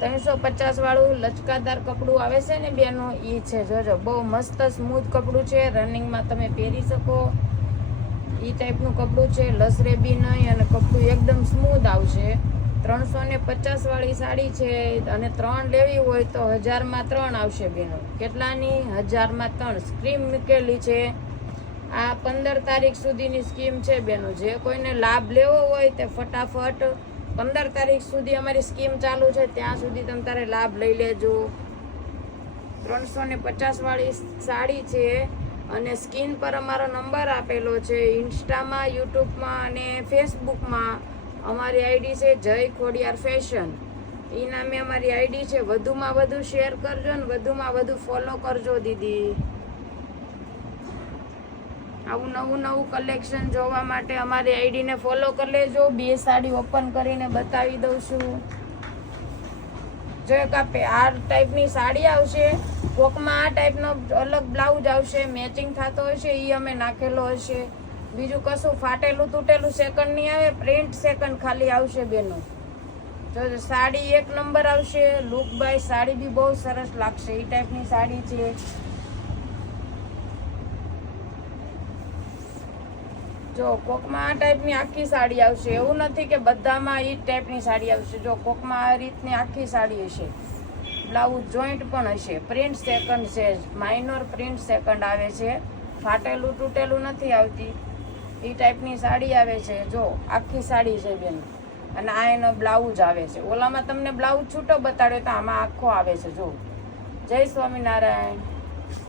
350 વાળું લચકાદાર કપડું આવે છે ને બેનો, એ છે. જોજો બહુ મસ્ત સ્મૂથ કપડું છે, રનિંગમાં તમે પહેરી શકો એ ટાઈપનું કપડું છે. લસરે બી નહીં અને કપડું એકદમ સ્મૂથ આવશે. 350 વાળી સાડી છે અને 3 લેવી હોય તો 1000માં 3 આવશે બેનો. કેટલાની? 1000માં 3. સ્કીમ મૂકેલી છે. આ 15 તારીખ સુધીની સ્કીમ છે બેનો. જે કોઈને લાભ લેવો હોય તે ફટાફટ 15 તારીખ સુધી અમારી સ્કીમ ચાલુ છે, ત્યાં સુધી તમે તારે લાભ લઈ લેજો. 350 વાળી સાડી છે અને સ્ક્રીન પર અમારો નંબર આપેલો છે. ઇન્સ્ટામાં, યુટ્યુબમાં અને ફેસબુકમાં અમારી આઈડી છે જય ખોડિયાર ફેશન. એ નામે અમારી આઈડી છે. વધુમાં વધુ શેર કરજો ને વધુમાં વધુ ફોલો કરજો દીદી. આવું નવું કલેક્શન જોવા માટે અમારી આઈડીને ફોલો કરી લેજો. 2 સાડી ઓપન કરીને બતાવી દઉં છું. જો એક આ ટાઈપની સાડી આવશે, કોકમાં આ ટાઈપનો અલગ બ્લાઉઝ આવશે, મેચિંગ થતો હશે, એ અમે નાખેલો હશે. બીજું કશું ફાટેલું તૂટેલું સેકન્ડ નહીં આવે, પ્રિન્ટ સેકન્ડ ખાલી આવશે બેનો. જો સાડી 1 નંબર આવશે. લુક બાય સાડી બી બહુ સરસ લાગશે. એ ટાઈપની સાડી છે. જો કોકમાં આ ટાઈપની આખી સાડી આવશે. એવું નથી કે બધામાં એ ટાઈપની સાડી આવશે. જો કોકમાં આ રીતની આખી સાડી હશે, બ્લાઉઝ જોઈન્ટ પણ હશે. પ્રિન્ટ સેકન્ડ છે, માઇનોર પ્રિન્ટ સેકન્ડ આવે છે. ફાટેલું તૂટેલું નથી આવતી. એ ટાઈપની સાડી આવે છે. જો આખી સાડી છે બેન અને આ એનો બ્લાઉઝ આવે છે. ઓલામાં તમને બ્લાઉઝ છૂટો બતાડ્યો તો આમાં આખો આવે છે. જો જય સ્વામિનારાયણ.